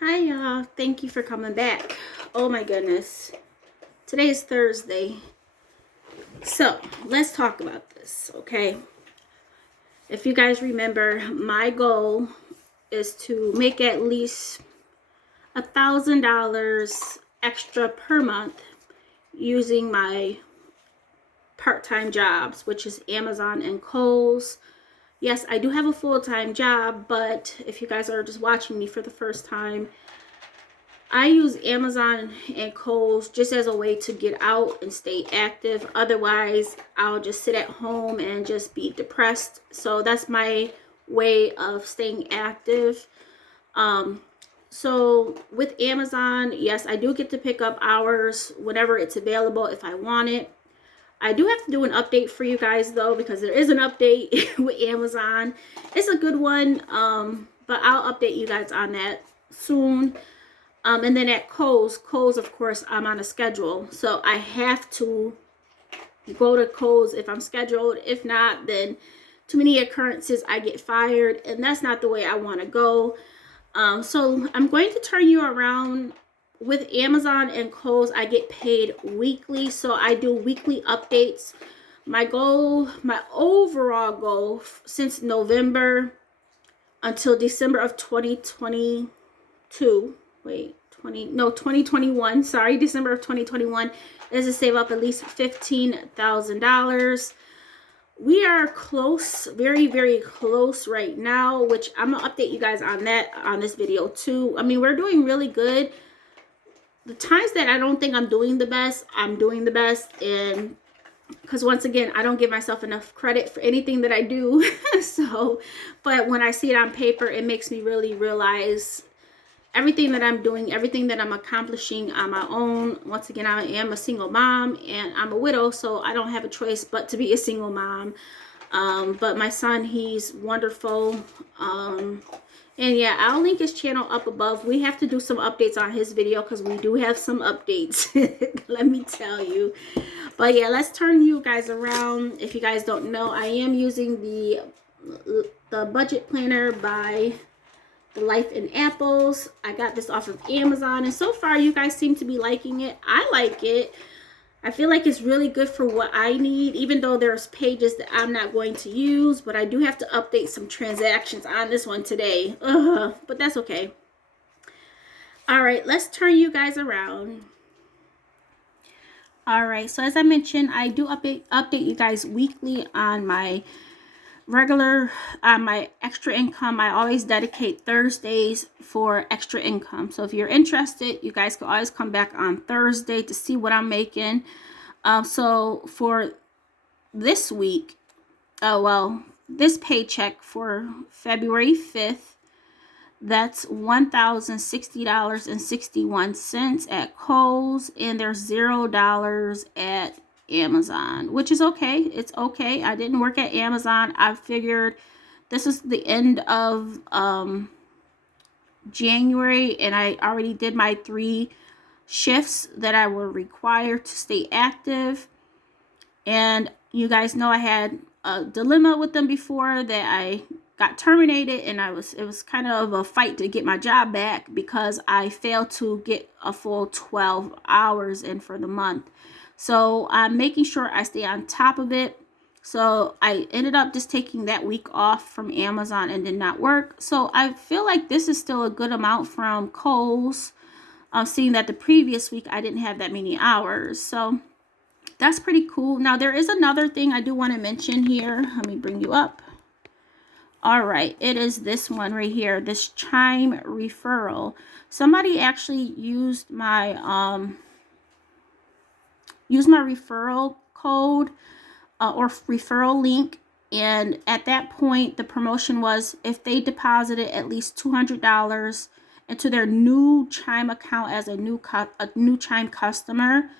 Hi y'all, thank you for coming back. Oh my goodness, today is Thursday, so let's talk about this, okay? If you guys remember, my goal is to make at least $1,000 extra per month using my part-time jobs, which is Amazon and Kohl's. Yes, I do have a full-time job, but if you guys are just watching me for the first time, I use Amazon and Kohl's just as a way to get out and stay active. Otherwise, I'll just sit at home and just be depressed. So that's my way of staying active. So with Amazon, yes, I do get to pick up hours whenever it's available if I want it. I do have to do an update for you guys though, because there is an update with Amazon. It's a good one, but I'll update you guys on that soon. And then at Kohl's, of course, I'm on a schedule. So I have to go to Kohl's if I'm scheduled. If not, then too many occurrences, I get fired. And that's not the way I want to go. So I'm going to turn you around. With Amazon and Kohl's, I get paid weekly. So I do weekly updates. My goal, my overall goal since November until December of 2022. 2021, sorry, December of 2021, is to save up at least $15,000. We are close, very, very close right now, which I'm gonna update you guys on that on this video too. I mean, we're doing really good. The times that I don't think I'm doing the best, I'm doing the best, and because once again, I don't give myself enough credit for anything that I do. So, but when I see it on paper, it makes me really realize everything that I'm doing, everything that I'm accomplishing on my own. Once again, I am a single mom and I'm a widow, so I don't have a choice but to be a single mom. But my son, he's wonderful. And yeah, I'll link his channel up above. We have to do some updates on his video because we do have some updates. Let me tell you. But yeah, let's turn you guys around. If you guys don't know, I am using the budget planner by The Life in Apples. I got this off of Amazon, and so far you guys seem to be liking it. I like it. I feel like it's really good for what I need, even though there's pages that I'm not going to use, but I do have to update some transactions on this one today. But that's okay. All right, let's turn you guys around. All right, so as I mentioned, I do update you guys weekly on my regular, my extra income. I always dedicate Thursdays for extra income. So if you're interested, you guys can always come back on Thursday to see what I'm making. So for this week, this paycheck for February 5th, that's $1,060.61 at Kohl's, and there's $0 at Amazon, which is okay. It's okay. I didn't work at Amazon. I figured this is the end of January, and I already did my 3 shifts that I were required to stay active. And you guys know I had a dilemma with them before that I got terminated, and it was kind of a fight to get my job back because I failed to get a full 12 hours in for the month. So I'm making sure I stay on top of it. So I ended up just taking that week off from Amazon and did not work. So I feel like this is still a good amount from Kohl's, seeing that the previous week I didn't have that many hours. So that's pretty cool. Now there is another thing I do want to mention here. Let me bring you up. All right, it is this one right here, this Chime referral. Somebody actually used my referral code or referral link, and at that point the promotion was if they deposited at least $200 into their new Chime account as a new Chime customer,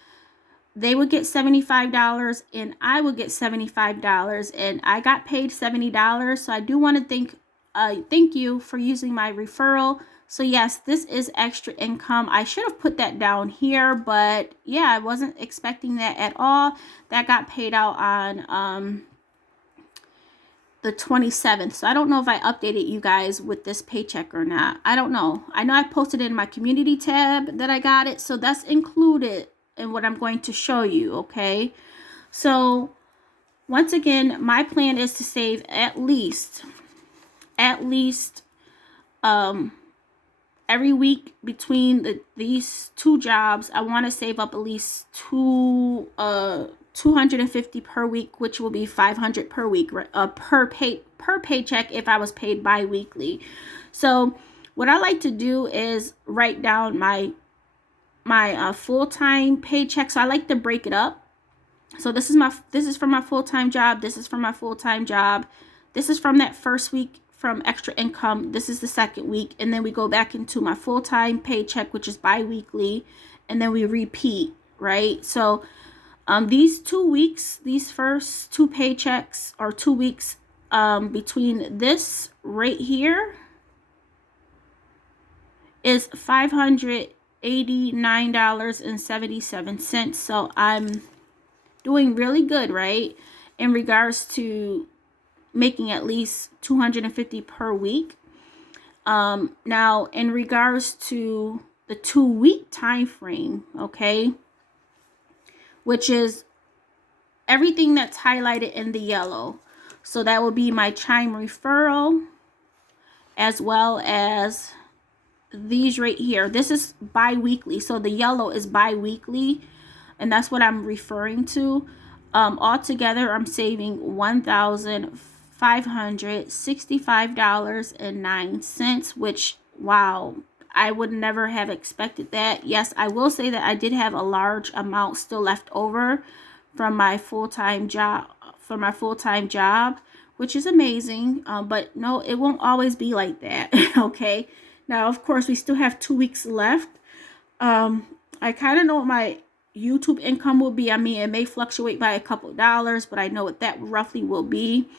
they would get $75 and I would get $75, and I got paid $70. So I do want to thank you for using my referral. So yes, this is extra income. I should have put that down here, but yeah, I wasn't expecting that at all. That got paid out on the 27th. So I don't know if I updated you guys with this paycheck or not. I don't know. I know I posted it in my community tab that I got it. So that's included in what I'm going to show you. Okay. So once again, my plan is to save at least every week between these two jobs. I want to save up at least 250 per week, which will be 500 per week, per paycheck if I was paid bi-weekly. So what I like to do is write down my full-time paycheck. So I like to break it up. So this is from my full-time job. This is from my full-time job. This is from that first week from extra income. This is the second week. And then we go back into my full-time paycheck, which is bi-weekly. And then we repeat, right? So these 2 weeks, these first two paychecks, or 2 weeks between this right here is $589.77. So I'm doing really good, right, in regards to making at least 250 per week. Now in regards to the 2-week time frame, okay, which is everything that's highlighted in the yellow. So that will be my Chime referral, as well as these right here. This is bi-weekly, so the yellow is bi-weekly, and that's what I'm referring to. Altogether, I'm saving $1,565.09, which, wow, I would never have expected that. Yes, I will say that I did have a large amount still left over from my full-time job, which is amazing. But no, it won't always be like that. Okay. Now, of course, we still have 2 weeks left. I kind of know what my YouTube income will be. I mean, it may fluctuate by a couple of dollars, but I know what that roughly will be.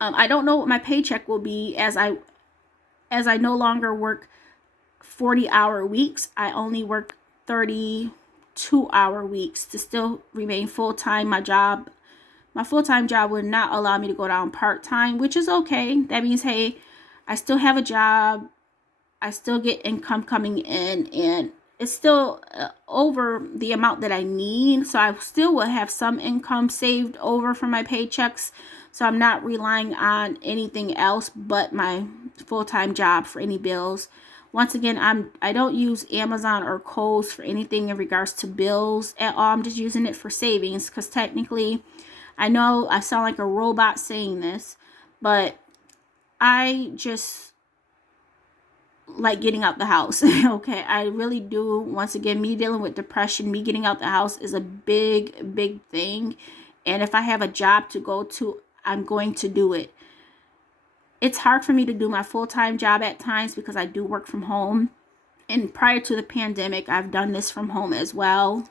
I don't know what my paycheck will be as I no longer work 40-hour weeks. I only work 32-hour weeks to still remain full-time. My full-time job would not allow me to go down part-time, which is okay. That means, hey, I still have a job. I still get income coming in, and it's still over the amount that I need. So I still will have some income saved over from my paychecks. So I'm not relying on anything else but my full-time job for any bills. Once again, I don't use Amazon or Kohl's for anything in regards to bills at all. I'm just using it for savings, because technically, I know I sound like a robot saying this, but I just like getting out the house. Okay, I really do. Once again, me dealing with depression, me getting out the house is a big thing. And if I have a job to go to, I'm going to do it. It's hard for me to do my full-time job at times because I do work from home. And prior to the pandemic, I've done this from home as well.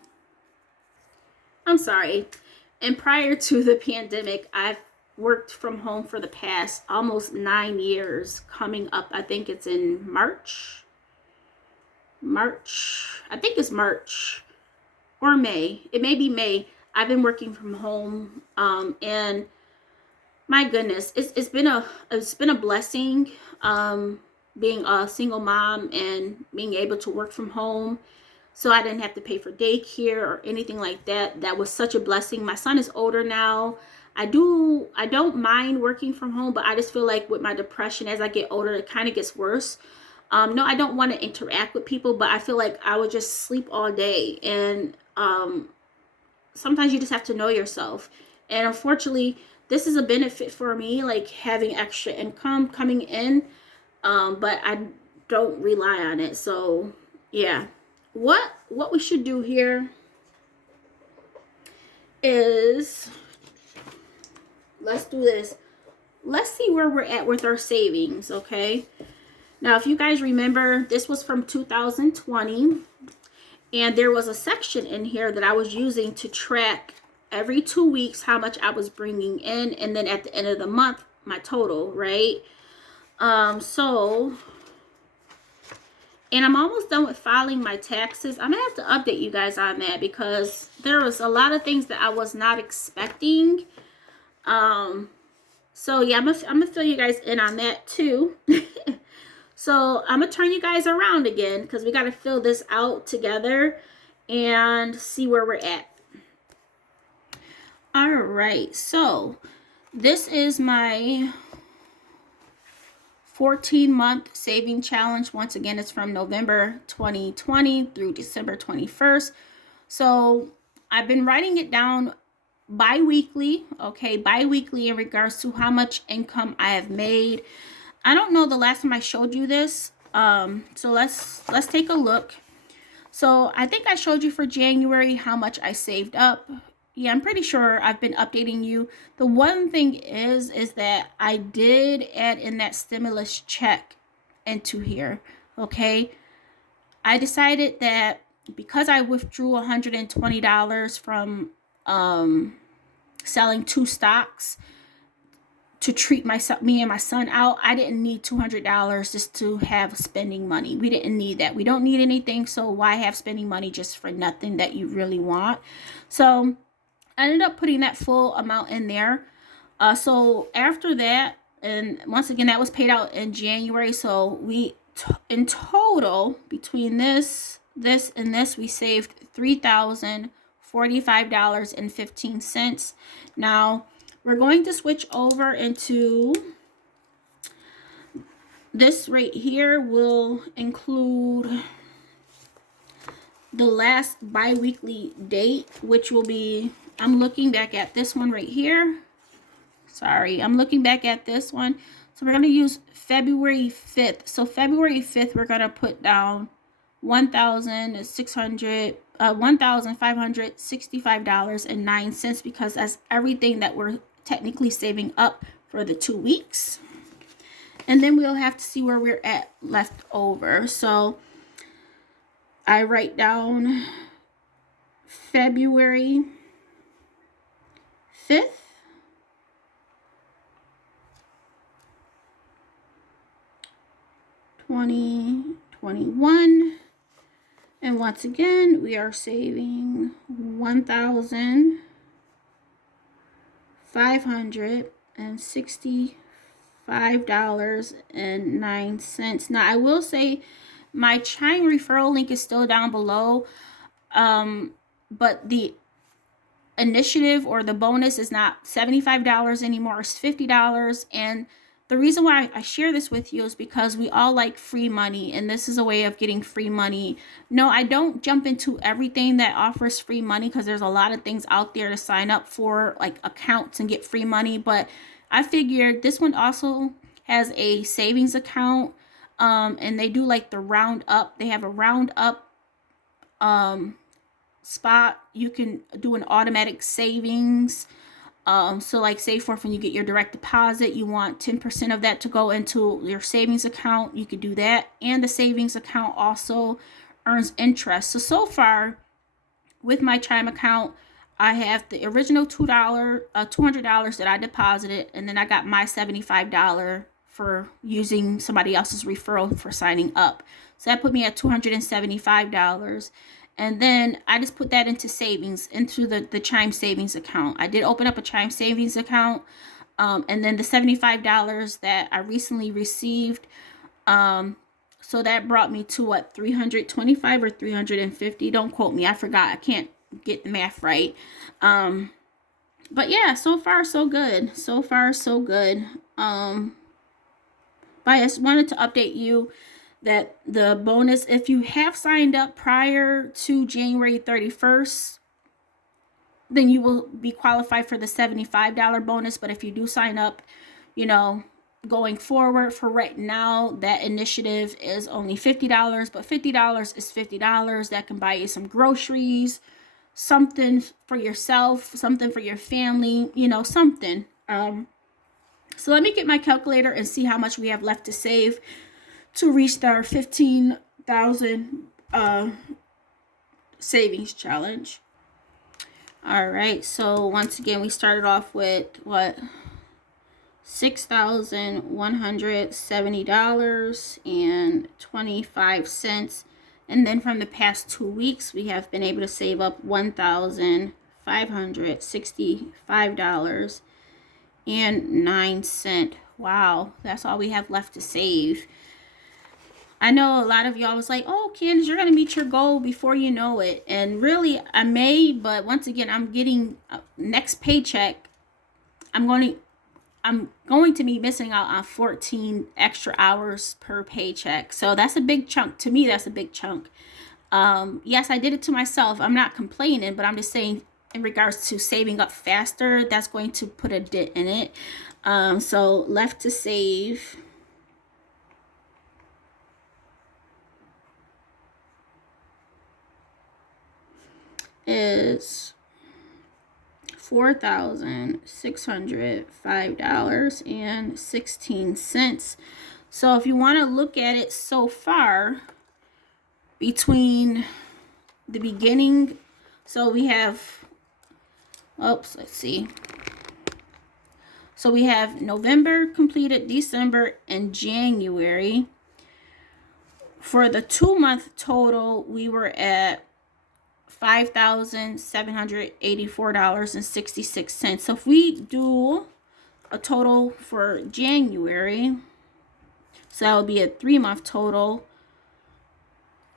I'm sorry. And prior to the pandemic, I've worked from home for the past almost 9 years. Coming up, I think it's in March. I think it's March or May. It may be May. I've been working from home, and my goodness, it's been a blessing, being a single mom and being able to work from home. So I didn't have to pay for daycare or anything like that. That was such a blessing. My son is older now. I don't mind working from home, but I just feel like with my depression, as I get older, it kind of gets worse. No, I don't want to interact with people, but I feel like I would just sleep all day. And sometimes you just have to know yourself. And unfortunately, this is a benefit for me, like having extra income coming in, but I don't rely on it. So yeah, what we should do here is, let's do this. Let's see where we're at with our savings, okay? Now, if you guys remember, this was from 2020, and there was a section in here that I was using to track every 2 weeks how much I was bringing in, and then at the end of the month, my total, right? And I'm almost done with filing my taxes. I'm gonna have to update you guys on that because there was a lot of things that I was not expecting. So yeah, I'm gonna fill you guys in on that too. So I'm gonna turn you guys around again because we got to fill this out together and see where we're at. All right, so this is my 14-month saving challenge. Once again, it's from November 2020 through December 21st. So I've been writing it down bi-weekly, okay, bi-weekly in regards to how much income I have made. I don't know the last time I showed you this. So let's take a look. So I think I showed you for January how much I saved up. Yeah, I'm pretty sure I've been updating you. The one thing is that I did add in that stimulus check into here, okay? I decided that because I withdrew $120 from selling 2 stocks to treat me and my son out, I didn't need $200 just to have spending money. We didn't need that. We don't need anything, so why have spending money just for nothing that you really want? So I ended up putting that full amount in there. So after that, and once again, that was paid out in January. So we, in total, between this, and this, we saved $3,045.15. Now, we're going to switch over into this right here. Will include the last bi-weekly date, which will be, I'm looking back at this one right here. Sorry, I'm looking back at this one. So we're going to use February 5th. So February 5th, we're going to put down $1,565.09 because that's everything that we're technically saving up for the 2 weeks. And then we'll have to see where we're at left over. So I write down February 5th. $20.21, and once again we are saving $1,565.09. Now I will say my Chime referral link is still down below, but the initiative or the bonus is not $75 anymore, it's $50. And the reason why I share this with you is because we all like free money, and this is a way of getting free money. No, I don't jump into everything that offers free money because there's a lot of things out there to sign up for, like accounts and get free money. But I figured this one also has a savings account, and they do like the round up. They have a round up spot. You can do an automatic savings. So like say for when you get your direct deposit, you want 10% of that to go into your savings account, you could do that. And the savings account also earns interest. So far with my Chime account, I have the original $200 that I deposited, and then I got my $75 for using somebody else's referral for signing up. So that put me at $275. And then I just put that into savings, into the Chime savings account. I did open up a Chime savings account. And then the $75 that I recently received. So that brought me to what, 325 or 350? Don't quote me. I forgot. I can't get the math right. But yeah, so far so good. So far so good. But I just wanted to update you that the bonus, if you have signed up prior to January 31st, then you will be qualified for the $75 bonus. But if you do sign up, you know, going forward, for right now, that initiative is only $50, but $50 is $50. That can buy you some groceries, something for yourself, something for your family, you know, something. So let me get my calculator and see how much we have left to save to reach our 15,000 savings challenge. All right, so once again, we started off with what, $6,170.25, and then from the past 2 weeks, we have been able to save up $1,565.09. $2,000.09. Wow, that's all we have left to save. I know a lot of y'all was like, oh, Candace, you're going to meet your goal before you know it. And really, I may, but once again, I'm getting next paycheck. I'm going to be missing out on 14 extra hours per paycheck. So that's a big chunk. To me, that's a big chunk. Yes, I did it to myself. I'm not complaining, but I'm just saying in regards to saving up faster, that's going to put a dent in it. So left to save is $4,605.16. So if you want to look at it so far, between the beginning, so we have, let's see. So we have November completed, December, and January. For the 2-month total, we were at $5,784.66. So if we do a total for January, so that would be a 3-month total.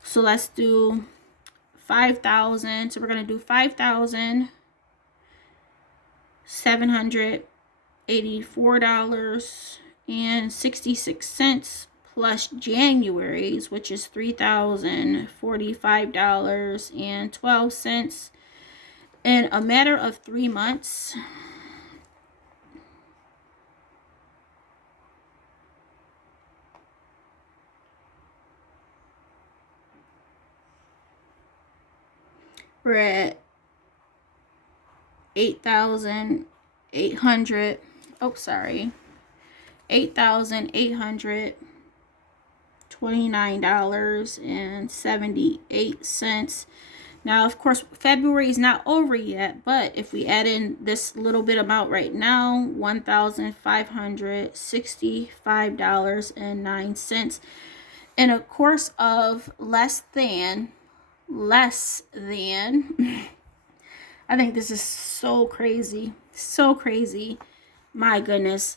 So let's do 5,000. So we're going to do $5,784.66 plus January's, which is $3,045.12. In a matter of 3 months, we're at 8,800. Oh, sorry. $8,829.78. Now, of course, February is not over yet, but if we add in this little bit amount right now, $1,565.09, in a course of less than, I think this is so crazy, my goodness.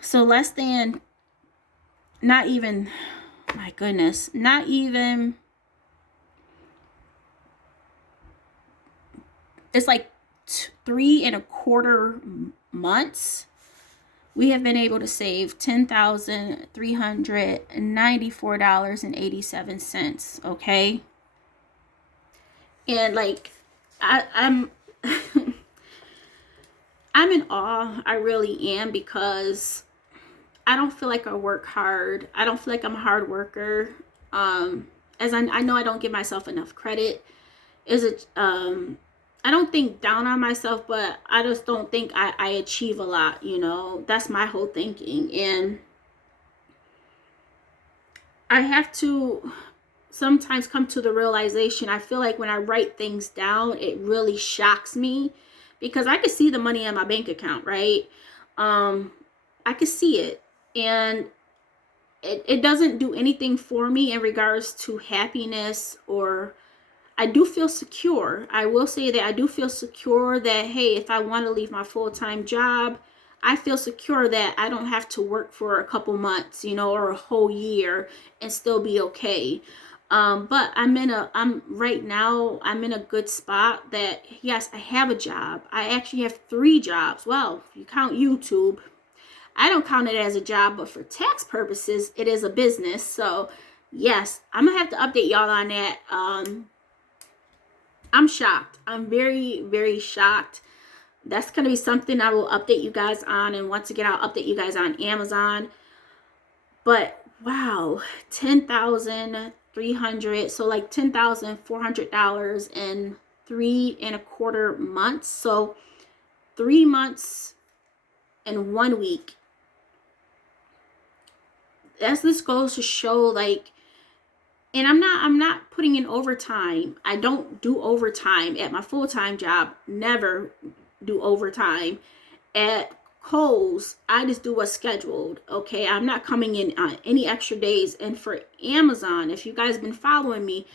So less than, not even, my goodness, not even, it's like 3.25 months, we have been able to save $10,394.87. Okay. And like, I'm I'm in awe. I really am, because I don't feel like I work hard. I don't feel like I'm a hard worker. As I know I don't give myself enough credit. I don't think down on myself, but I just don't think I achieve a lot, you know. That's my whole thinking. And I have to sometimes come to the realization, I feel like when I write things down, it really shocks me, because I could see the money in my bank account, right? I could see it, and it doesn't do anything for me in regards to happiness, or I do feel secure. I will say that I do feel secure that, hey, if I want to leave my full-time job, I feel secure that I don't have to work for a couple months, you know, or a whole year and still be okay. But right now, I'm in a good spot that, yes, I have a job. I actually have 3 jobs. Well, if you count YouTube, I don't count it as a job, but for tax purposes, it is a business. So yes, I'm gonna have to update y'all on that. I'm shocked. I'm very, very shocked. That's going to be something I will update you guys on. And once again, I'll update you guys on Amazon. But wow, 10,300. So like $10,400 in 3.25 months. So 3 months and 1 week. As this goes to show, like, and I'm not putting in overtime. I don't do overtime at my full-time job. Never do overtime. At Kohl's, I just do what's scheduled. Okay, I'm not coming in on any extra days. And for Amazon, if you guys have been following me,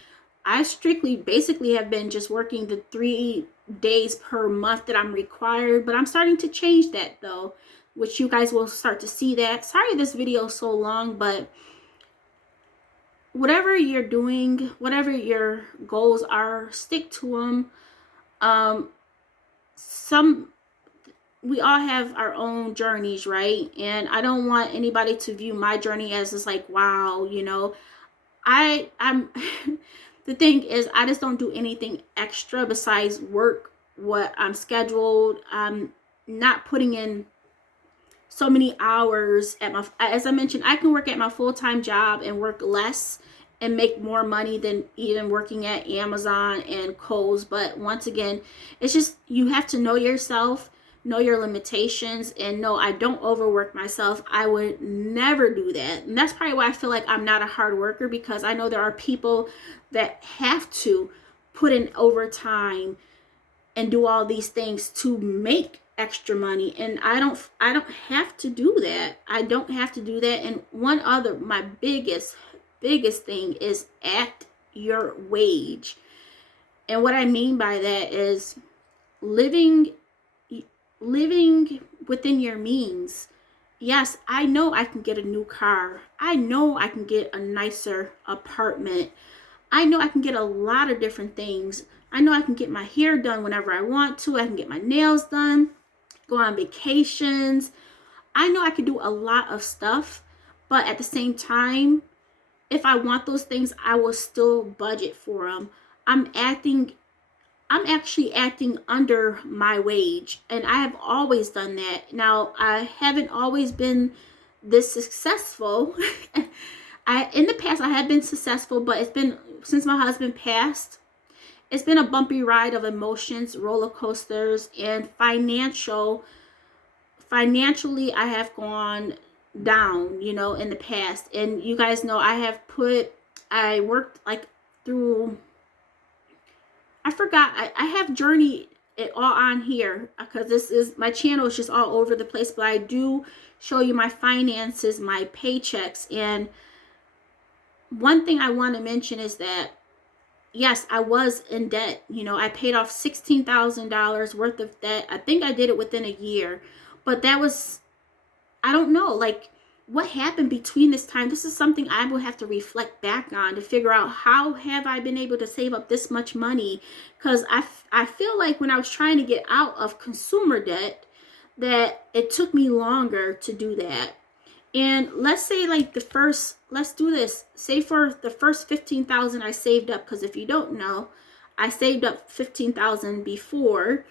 I strictly basically have been just working the 3 days per month that I'm required, but I'm starting to change that though, which you guys will start to see that. Sorry this video is so long, but whatever you're doing, whatever your goals are, stick to them. We all have our own journeys, right? And I don't want anybody to view my journey as just like, wow, you know, I'm the thing is, I just don't do anything extra besides work what I'm scheduled. I'm not putting in so many hours at my, as I mentioned, I can work at my full-time job and work less and make more money than even working at Amazon and Kohl's. But once again, it's just, you have to know yourself, know your limitations, and know I don't overwork myself. I would never do that. And that's probably why I feel like I'm not a hard worker, because I know there are people that have to put in overtime and do all these things to make extra money, and I don't have to do that. I don't have to do that. And one other, my biggest thing is at your wage. And what I mean by that is living within your means. Yes, I know I can get a new car. I know I can get a nicer apartment. I know I can get a lot of different things. I know I can get my hair done whenever I want to. I can get my nails done, go on vacations. I know I can do a lot of stuff, but at the same time, if I want those things, I will still budget for them. I'm actually acting under my wage, and I have always done that. Now, I haven't always been this successful. In the past, I have been successful, but it's been, since my husband passed, it's been a bumpy ride of emotions, roller coasters, and financially, I have gone down, you know, in the past. And you guys know I worked like through, I forgot, I have journeyed it all on here, because this is, my channel is just all over the place, but I do show you my finances, my paychecks. And one thing I want to mention is that, yes, I was in debt. You know, I paid off $16,000 worth of debt. I think I did it within a year, but that was, I don't know, like, what happened between this time. This is something I will have to reflect back on to figure out, how have I been able to save up this much money? Because I feel like when I was trying to get out of consumer debt, that it took me longer to do that. And let's say like let's do this. Say for the first 15,000 I saved up, because if you don't know, I saved up 15,000 before,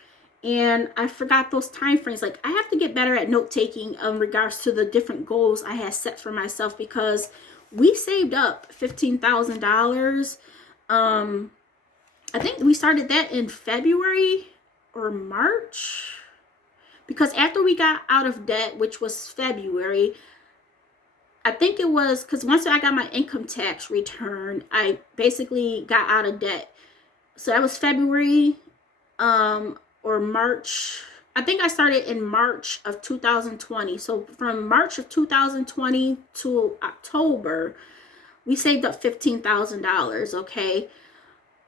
and I forgot those time frames. Like, I have to get better at note taking in regards to the different goals I had set for myself, because we saved up $15,000. I think we started that in February or March, because after we got out of debt, which was February, I think it was, because once I got my income tax return, I basically got out of debt. So that was February or March. I think I started in March of 2020. So from March of 2020 to October, we saved up $15,000, okay?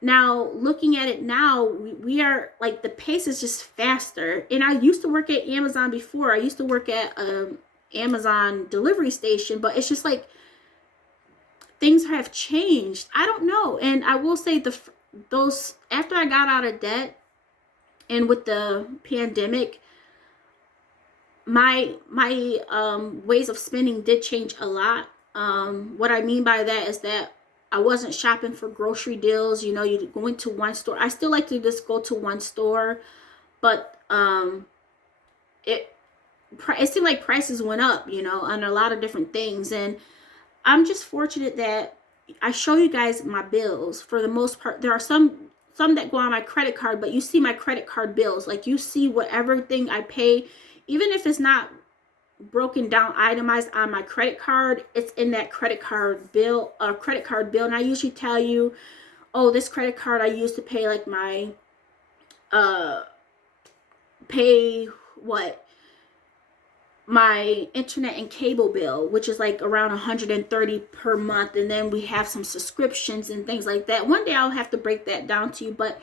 Now, looking at it now, we are like, the pace is just faster. And I used to work at Amazon before. I used to work at Amazon delivery station, but it's just like, things have changed. I don't know. And I will say, those after I got out of debt and with the pandemic, my ways of spending did change a lot. What I mean by that is that I wasn't shopping for grocery deals. You know, you go into one store. I still like to just go to one store, but it seemed like prices went up, you know, on a lot of different things. And I'm just fortunate that I show you guys my bills. For the most part, there are some that go on my credit card, but you see my credit card bills. Like, you see what everything I pay, even if it's not broken down, itemized on my credit card, it's in that credit card bill. And I usually tell you, oh, this credit card I used to pay like my my internet and cable bill, which is like around 130 per month, and then we have some subscriptions and things like that. One day I'll have to break that down to you, but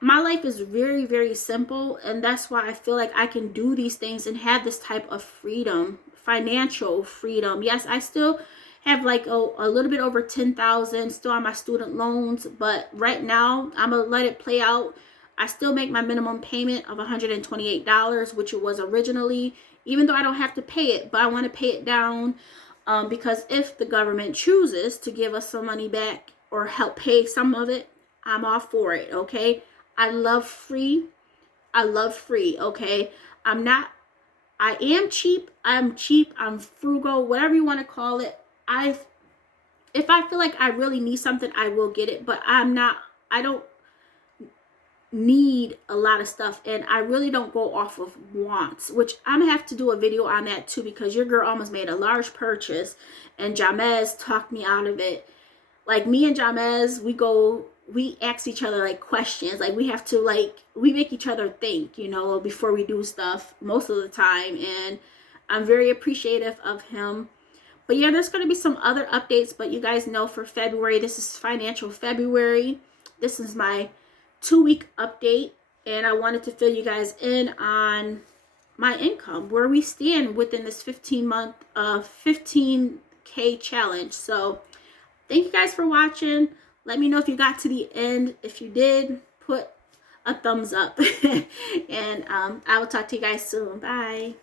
my life is very, very simple, and that's why I feel like I can do these things and have this type of freedom, financial freedom. Yes, I still have like a little bit over 10,000 still on my student loans, but right now I'm gonna let it play out. I still make my minimum payment of $128, which it was originally, even though I don't have to pay it, but I want to pay it down, because if the government chooses to give us some money back or help pay some of it, I'm all for it. Okay, I love free. I love free. Okay, I am cheap. I'm cheap. I'm frugal, whatever you want to call it. If I feel like I really need something, I will get it, but I don't need a lot of stuff, and I really don't go off of wants, which I'm gonna have to do a video on that too, because your girl almost made a large purchase and Jamez talked me out of it. Like, me and Jamez, we ask each other like questions, like we have to, like, we make each other think, you know, before we do stuff most of the time, and I'm very appreciative of him. But yeah, there's going to be some other updates, but you guys know for February, this is financial February. This is my 2-week update, and I wanted to fill you guys in on my income, where we stand within this 15K challenge. So thank you guys for watching. Let me know if you got to the end. If you did, put a thumbs up. And I will talk to you guys soon. Bye.